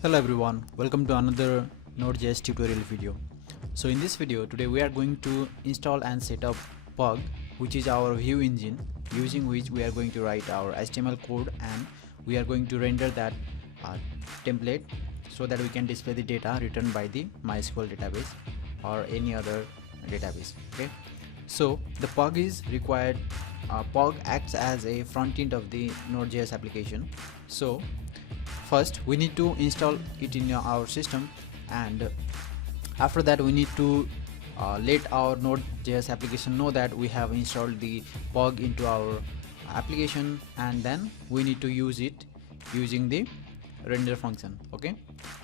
Hello everyone, welcome to another Node.js tutorial video. So in this video today we are going to install and set up PUG, which is our view engine using which we are going to write our HTML code, and we are going to render that template so that we can display the data returned by the MySQL database or any other database. Okay, so the PUG is required. PUG acts as a front end of the Node.js application. So first we need to install it in our system, and after that we need to let our Node.js application know that we have installed the PUG into our application, and then we need to use it using the render function. Okay,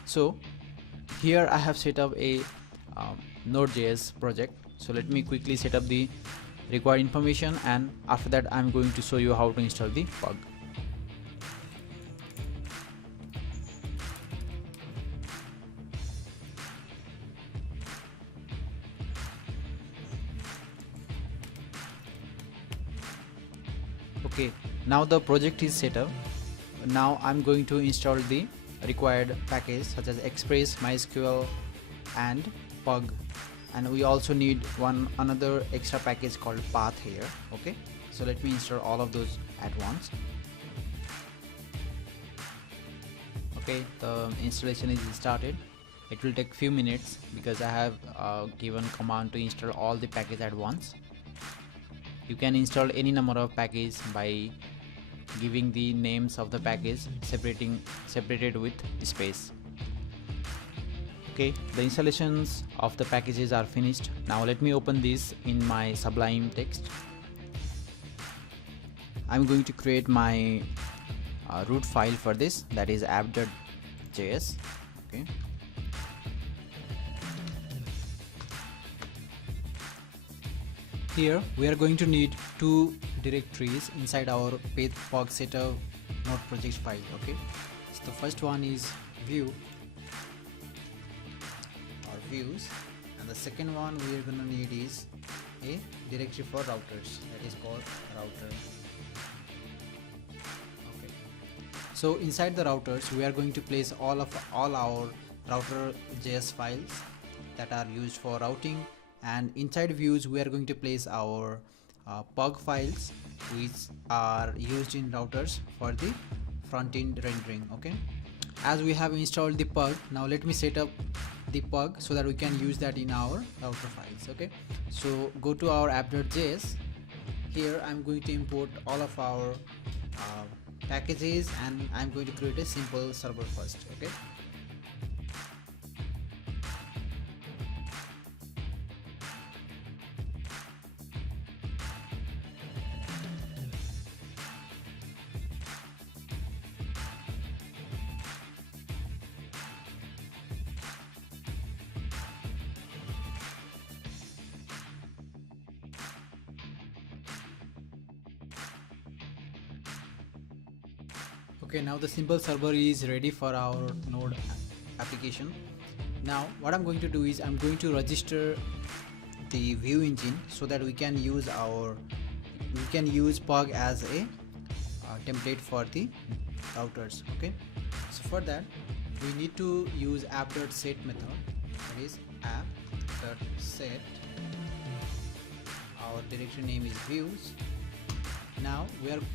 so here I have set up a Node.js project. So let me quickly set up the required information, and after that I'm going to show you how to install the PUG. Okay, now the project is set up. Now I'm going to install the required package such as Express, MySQL and PUG, and we also need another extra package called path here. Okay, so let me install all of those at once. Okay, the installation is started. It will take few minutes because I have given command to install all the package at once. You can install any number of packages by giving the names of the package separated with space. Okay, the installations of the packages are finished. Now let me open this in my Sublime text. I'm going to create my root file for this, that is app.js. Okay, here we are going to need two directories inside our PUG setup node project file. Okay, so the first one is view or views, and the second one we are going to need is a directory for routers, that is called router. Okay, so inside the routers we are going to place all our router.js files that are used for routing, and inside views we are going to place our PUG files which are used in routers for the front-end rendering. Okay, as we have installed the PUG, now let me set up the PUG so that we can use that in our router files. Okay, so go to our app.js. Here I'm going to import all of our packages, and I'm going to create a simple server first. Okay, okay, now the simple server is ready for our node application. Now what I'm going to do is I'm going to register the view engine so that we can use PUG as a template for the routers. Okay, so for that we need to use app.set method, that is app.set. Our directory name is views. Now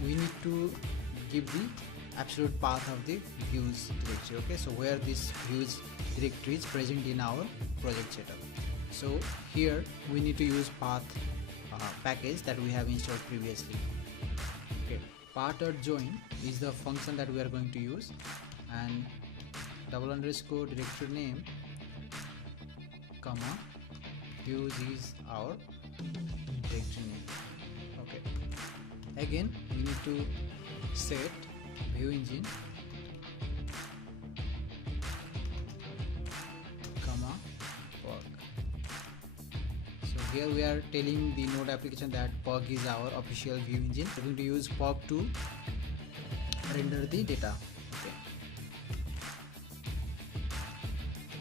we need to give the absolute path of the views directory. Okay, so where this views directory is present in our project setup. So here we need to use path package that we have installed previously. Okay, path.join is the function that we are going to use, and __ directory name comma views is our directory name. Okay, again we need to set view engine comma PUG. So here we are telling the node application that PUG is our official view engine. We're going to use PUG to render the data. Okay,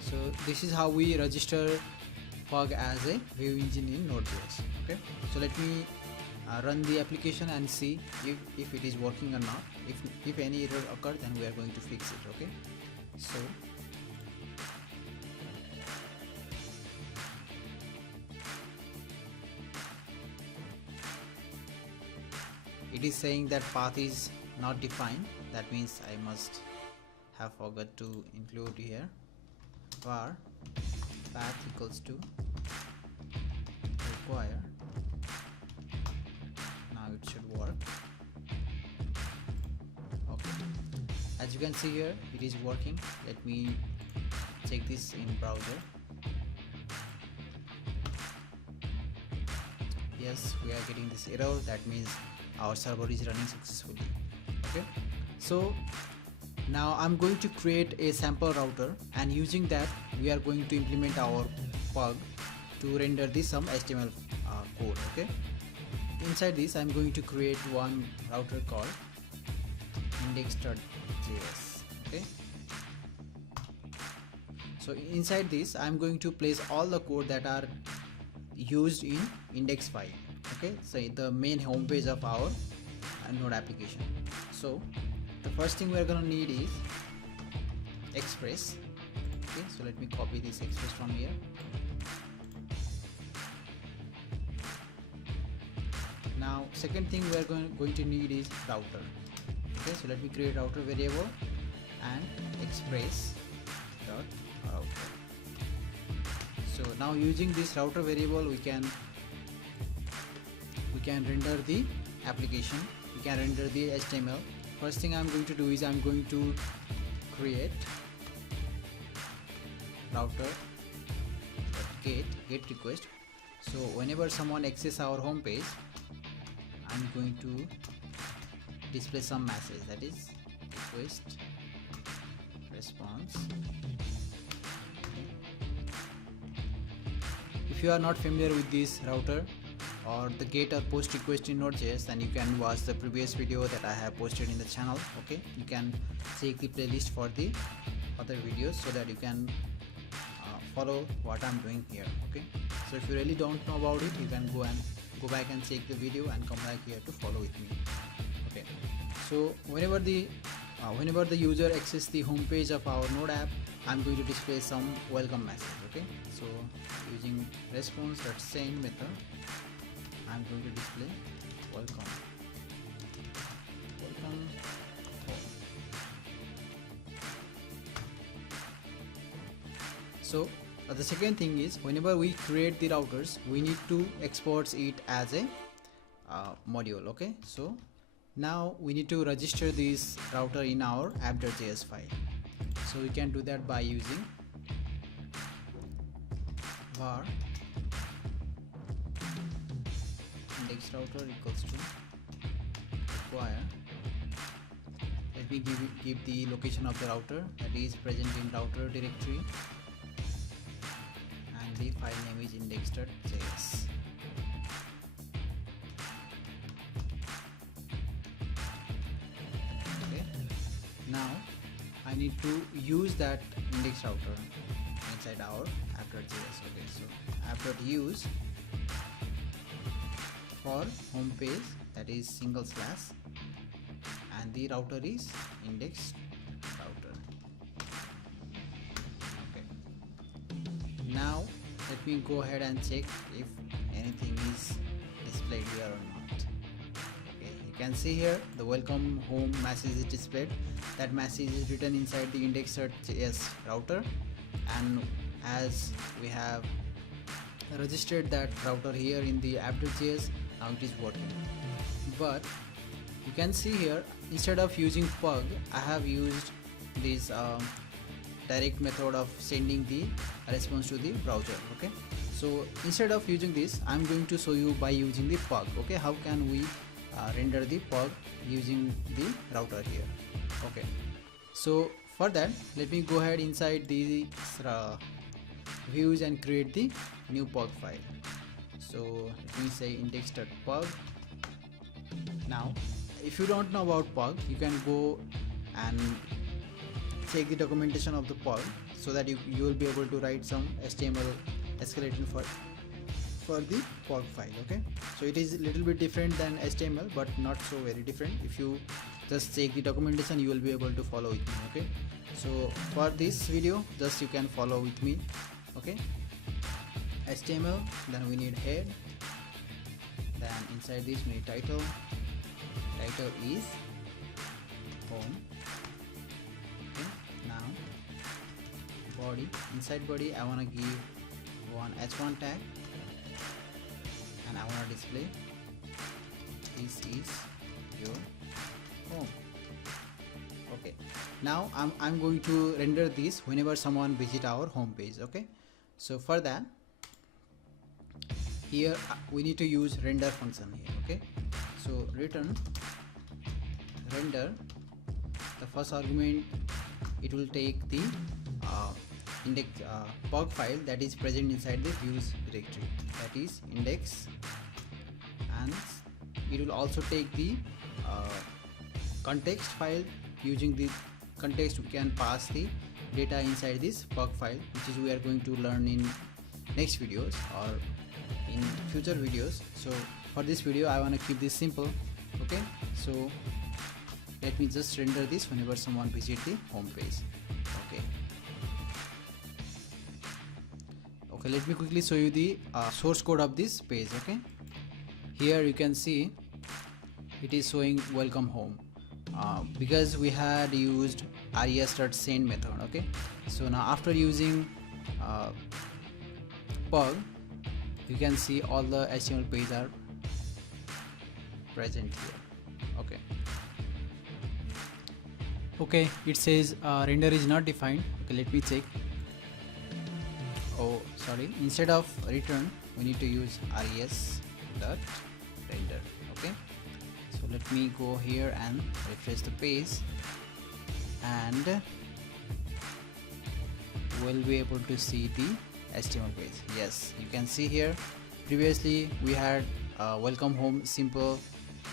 so this is how we register PUG as a view engine in Node.js. Okay, so let me run the application and see if it is working or not. If any error occurs, then we are going to fix it. Okay, So it is saying that path is not defined. That means I must have forgot to include here var path equals to require. Now it should work. Okay, as you can see here, it is working. Let me check this in browser. Yes, we are getting this error. That means our server is running successfully. Okay, so now I'm going to create a sample router, and using that we are going to implement our PUG to render this some HTML code. Okay, inside this I'm going to create one router called index.js. okay, so inside this I'm going to place all the code that are used in index file. Okay, so the main home page of our node application. So the first thing we are gonna need is express. Okay, so let me copy this express from here. Now second thing we are going to need is router. Okay, so let me create router variable and express dot router. So now using this router variable we can render the application, we can render the HTML. First thing I'm going to do is I'm going to create router get request. So whenever someone access our home page, I'm going to display some message, that is request response. If you are not familiar with this router or the get or post request in Node.js, then you can watch the previous video that I have posted in the channel. Okay, you can check the playlist for the other videos so that you can follow what I'm doing here. Okay, so if you really don't know about it, you can go back and check the video and come back here to follow with me. Okay, so whenever the user access the home page of our node app, I'm going to display some welcome message. Okay, so using response.send method, I'm going to display welcome home. So the second thing is, whenever we create the routers, we need to export it as a module. Okay, so now we need to register this router in our app.js file. So we can do that by using var index router equals to require. Let me give the location of the router, that is present in router directory, and the file name is index.js. Okay, now I need to use that index router inside our app.js. Okay, so app.use for home page, that is single slash, and the router is index router. Okay, now let me go ahead and check if anything is displayed here or not. Okay, you can see here the welcome home message is displayed. That message is written inside the index.js router, and as we have registered that router here in the app.js, now it is working. But you can see here, instead of using PUG, I have used this direct method of sending the response to the browser. Okay, so instead of using this, I'm going to show you by using the PUG. Okay, how can we render the PUG using the router here. Okay, so for that, let me go ahead inside the views and create the new PUG file. So let me say index.pug. Now if you don't know about PUG, you can go and check the documentation of the PUG, so that you will be able to write some HTML escalation for the PUG file. Okay, so it is a little bit different than HTML, but not so very different. If you just check the documentation, you will be able to follow with me. Okay, so for this video just you can follow with me. Okay, HTML, then we need head, then inside this we need title is home. Okay, now body, inside body I want to give one h1 tag, and I want to display this is your home. Okay, now I'm going to render this whenever someone visit our home page. Okay, so for that here we need to use render function here. Okay, so return render, the first argument it will take the index PUG file that is present inside the views directory, that is index, and it will also take the context file. Using the context we can pass the data inside this PUG file, which is we are going to learn in next videos or in future videos. So for this video I want to keep this simple. Okay, so let me just render this whenever someone visit the home page. Okay, let me quickly show you the source code of this page. Okay, here you can see it is showing welcome home because we had used res.send method. Okay, so now after using PUG, you can see all the HTML pages are present here. Okay, it says render is not defined. Okay, let me check. Oh sorry, instead of return we need to use res.render. Okay, so let me go here and refresh the page, and we'll be able to see the HTML page. Yes, you can see here previously we had welcome home simple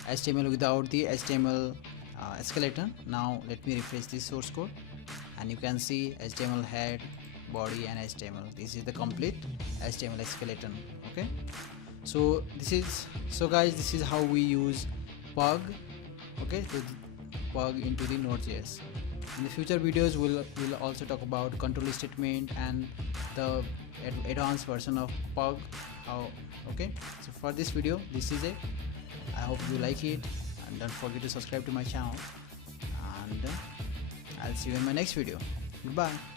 HTML without the HTML skeleton. Now let me refresh this source code, and you can see HTML head, body, and HTML. This is the complete HTML skeleton. Okay, so guys, this is how we use PUG, okay, to PUG into the Node.js. In the future videos we'll also talk about control statement and the advanced version of PUG. Okay, so for this video this is it. I hope you like it, and don't forget to subscribe to my channel, and I'll see you in my next video. Goodbye.